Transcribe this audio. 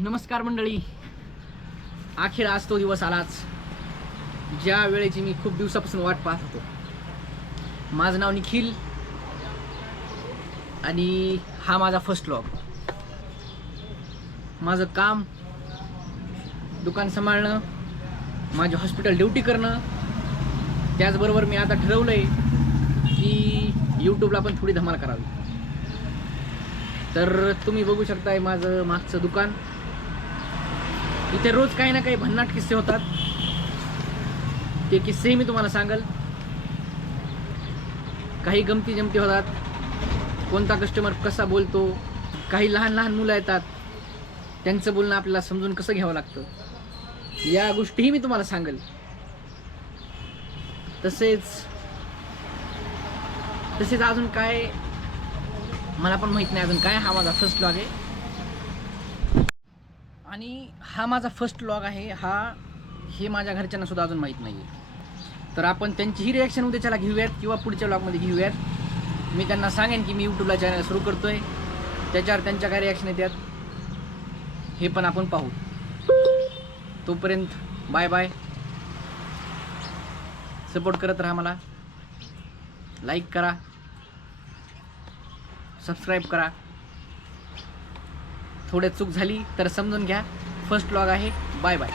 नमस्कार मंडळी, अखेर आज तो दिवस आलाच ज्या वेळेची मी खूप दिवसापासून वाट पाहत होतो. माझं नाव निखिल आणि हा माझा फर्स्ट व्लॉग. माझं काम दुकान सांभाळणं, माझी हॉस्पिटल ड्युटी करणं, त्याचबरोबर मी आता ठरवलंय की यूट्यूबला पण थोडी धमाल करावी. तर तुम्ही बघू शकताय माझं मागचं दुकान. इथे रोज काही ना काही भन्नाट किस्से होतात. ते किस्सेही मी तुम्हाला सांगल. काही गमती जमती होतात. कोणता कस्टमर कसा बोलतो, काही लहान लहान मुलं येतात, त्यांचं बोलणं आपल्याला समजून कसं घ्यावं लागतं, या गोष्टीही मी तुम्हाला सांगेल. तसेच अजून काय मला पण माहित नाही. अजून काय, हा माझा फर्स्ट व्लॉग आहे आणि हा माझा फर्स्ट व्लॉग आहे. हे माझ्या घरच्यांना सुद्धा अजून माहीत नाही आहे. तर आपण त्यांचीही रिॲक्शन उद्याच्याला घेऊयात किंवा पुढच्या व्लॉगमध्ये घेऊयात. मी त्यांना सांगेन की मी यूट्यूबला चॅनल सुरू करतोय, त्याच्यावर त्यांच्या काय रिॲक्शन येतात हे पण आपण पाहू. तोपर्यंत बाय बाय. सपोर्ट करत राहा मला. लाईक करा, सबस्क्राईब करा. थोडे चूक झाली तर समजून घ्या. फर्स्ट व्लॉग आहे. Bye bye.